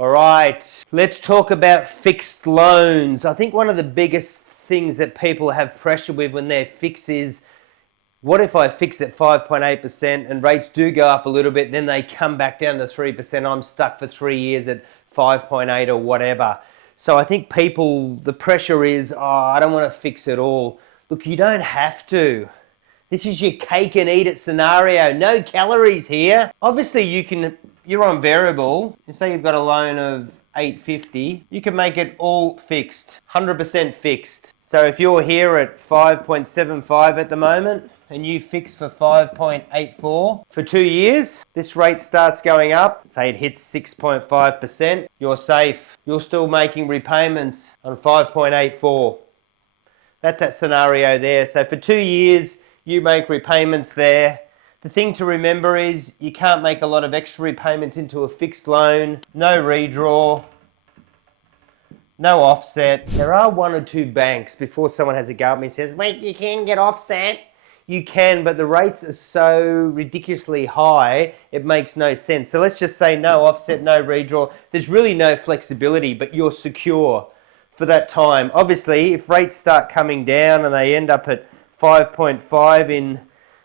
All right, let's talk about fixed loans. I think one of the biggest things that people have pressure with when they're fixed is, what if I fix at 5.8% and rates do go up a little bit, then they come back down to 3%, I'm stuck for 3 years at 5.8 or whatever. So I think people, the pressure is, I don't want to fix it all. Look, you don't have to. This is your cake and eat it scenario. No calories here. Obviously you're on variable. You say you've got a loan of $850. You can make it all fixed, 100% fixed. So if you're here at 5.75 at the moment and you fix for 5.84 for 2 years, this rate starts going up. Say it hits 6.5%. You're safe. You're still making repayments on 5.84. That's that scenario there. So for 2 years, you make repayments there. The thing to remember is you can't make a lot of extra repayments into a fixed loan. No redraw, no offset. There are 1 or 2 banks before someone has a go at me and says, wait, you can get offset. You can, but the rates are so ridiculously high, it makes no sense. So let's just say no offset, no redraw. There's really no flexibility, but you're secure for that time. Obviously, if rates start coming down and they end up at 5.5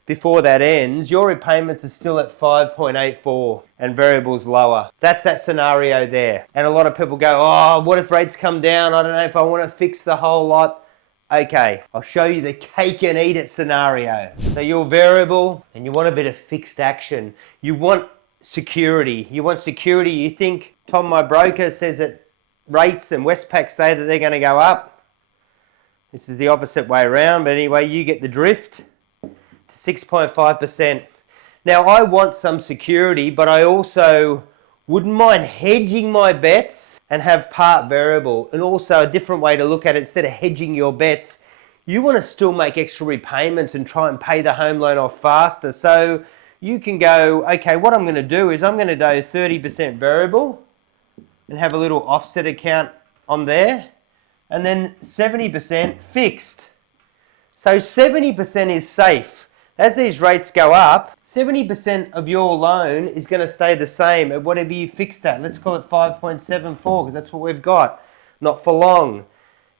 before that ends, your repayments are still at 5.84 and variables lower. That's that scenario there. And a lot of people go, oh, what if rates come down? I don't know if I want to fix the whole lot. Okay, I'll show you the cake and eat it scenario. So you're variable and you want a bit of fixed action. You want security. You think Tom, my broker, says that rates and Westpac say that they're going to go up. This is the opposite way around, but anyway, you get the drift to 6.5%. Now, I want some security, but I also wouldn't mind hedging my bets and have part variable. And also a different way to look at it, instead of hedging your bets, you want to still make extra repayments and try and pay the home loan off faster. So you can go, okay, what I'm going to do is I'm going to do 30% variable and have a little offset account on there. And then 70% fixed. So 70% is safe. As these rates go up, 70% of your loan is going to stay the same at whatever you fixed at. Let's call it 5.74 because that's what we've got. Not for long.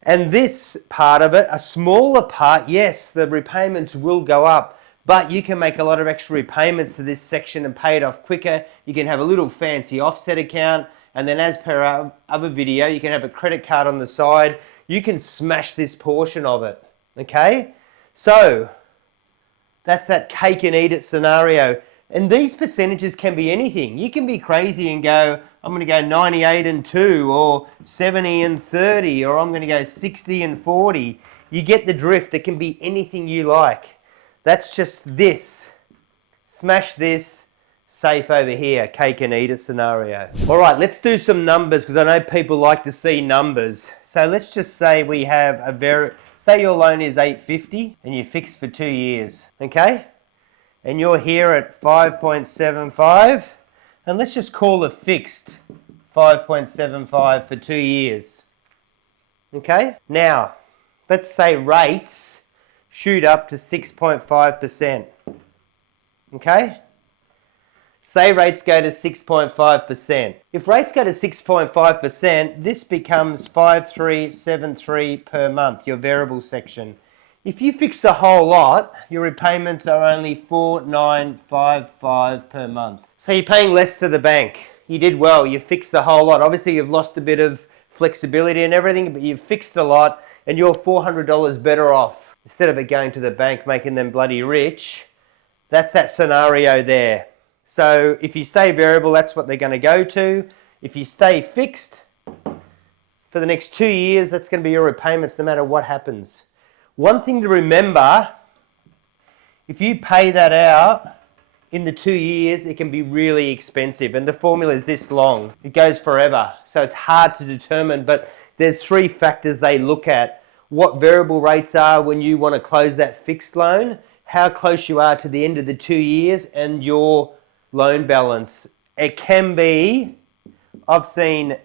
And this part of it, a smaller part, yes, the repayments will go up, but you can make a lot of extra repayments to this section and pay it off quicker. You can have a little fancy offset account. And then as per our other video, you can have a credit card on the side. You can smash this portion of it, okay? So that's that cake and eat it scenario. And these percentages can be anything. You can be crazy and go, I'm going to go 98 and 2 or 70 and 30 or I'm going to go 60 and 40. You get the drift. It can be anything you like. That's just this. Smash this. Safe over here, cake and eat it scenario. All right, let's do some numbers because I know people like to see numbers. So let's just say we have say your loan is $850 and you fix for 2 years, okay? And you're here at 5.75 and let's just call it fixed 5.75 for 2 years, okay? Now, let's say rates shoot up to 6.5%, okay? Say rates go to 6.5%. If rates go to 6.5%, this becomes 5373 per month, your variable section. If you fix the whole lot, your repayments are only 4955 per month. So you're paying less to the bank. You did well, you fixed the whole lot. Obviously you've lost a bit of flexibility and everything, but you've fixed a lot and you're $400 better off. Instead of it going to the bank, making them bloody rich, that's that scenario there. So if you stay variable, that's what they're going to go to. If you stay fixed for the next 2 years, that's going to be your repayments no matter what happens. One thing to remember, if you pay that out in the 2 years, it can be really expensive. And the formula is this long. It goes forever. So it's hard to determine, but there's 3 factors they look at. What variable rates are when you want to close that fixed loan, how close you are to the end of the 2 years, and your loan balance. It can be, I've seen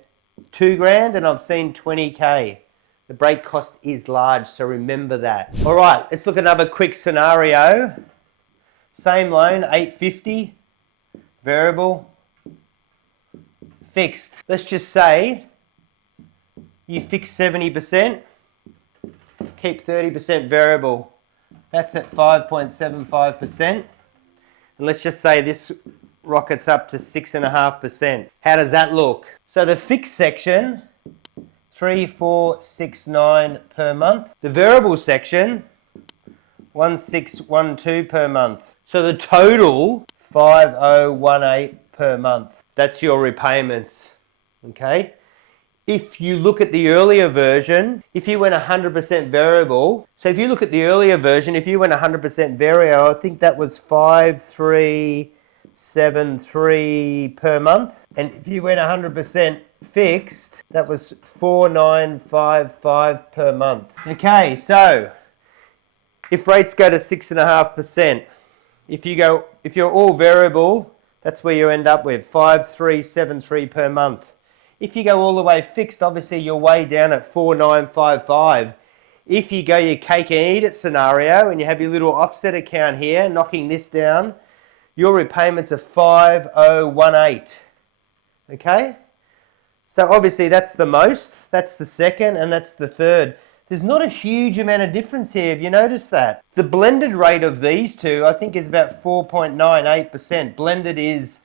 $2,000 and I've seen 20K. The break cost is large, so remember that. All right, let's look at another quick scenario. Same loan, $850, variable, fixed. Let's just say you fix 70%, keep 30% variable. That's at 5.75%. And let's just say this rockets up to 6.5%. How does that look? So the fixed section, 3,469 per month. The variable section, 1,612 per month. So the total, 5,018 per month. That's your repayments, okay? If you look at the earlier version, if you went 100% variable, so if you look at the earlier version, if you went 100% variable, I think that was 5,373 per month. And if you went 100% fixed, that was 4,955 per month. Okay, so if rates go to 6.5%, if you're all variable, that's where you end up with 5,373 per month. If you go all the way fixed, obviously you're way down at 4,955. If you go your cake and eat it scenario and you have your little offset account here, knocking this down, your repayments are 5,018. Okay? So obviously that's the most, that's the second, and that's the third. There's not a huge amount of difference here, have you noticed that? The blended rate of these two, I think, is about 4.98%. Blended is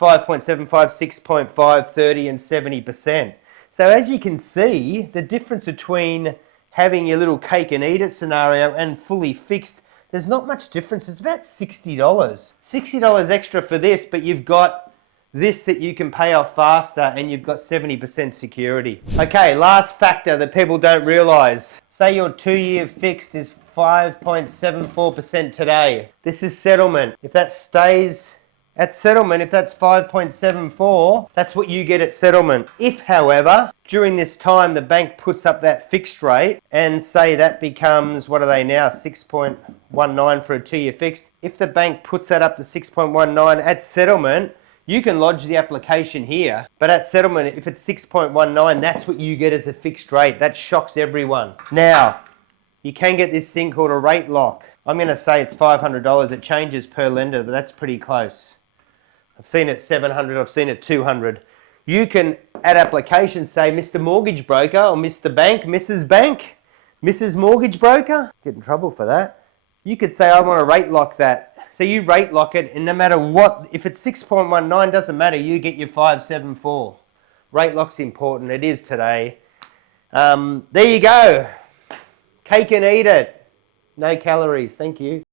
5.75, 6.5, 30 and 70%. So as you can see, the difference between having your little cake and eat it scenario and fully fixed, there's not much difference. It's about $60. $60 extra for this, but you've got this that you can pay off faster and you've got 70% security. Okay, last factor that people don't realize. Say your 2-year fixed is 5.74% today. This is settlement. If that stays at settlement, if that's 5.74, that's what you get at settlement. If, however, during this time the bank puts up that fixed rate and say that becomes, what are they now, 6.19 for a 2-year fixed. If the bank puts that up to 6.19 at settlement, you can lodge the application here, but at settlement, if it's 6.19, that's what you get as a fixed rate. That shocks everyone. Now, you can get this thing called a rate lock. I'm going to say it's $500. It changes per lender, but that's pretty close. I've seen it 700, I've seen it 200. You can, at application, say, Mr. Mortgage Broker or Mr. Bank, Mrs. Bank, Mrs. Mortgage Broker. Get in trouble for that. You could say, I want to rate lock that. So you rate lock it, and no matter what, if it's 6.19, doesn't matter, you get your 574. Rate lock's important, it is today. There you go. Cake and eat it. No calories, thank you.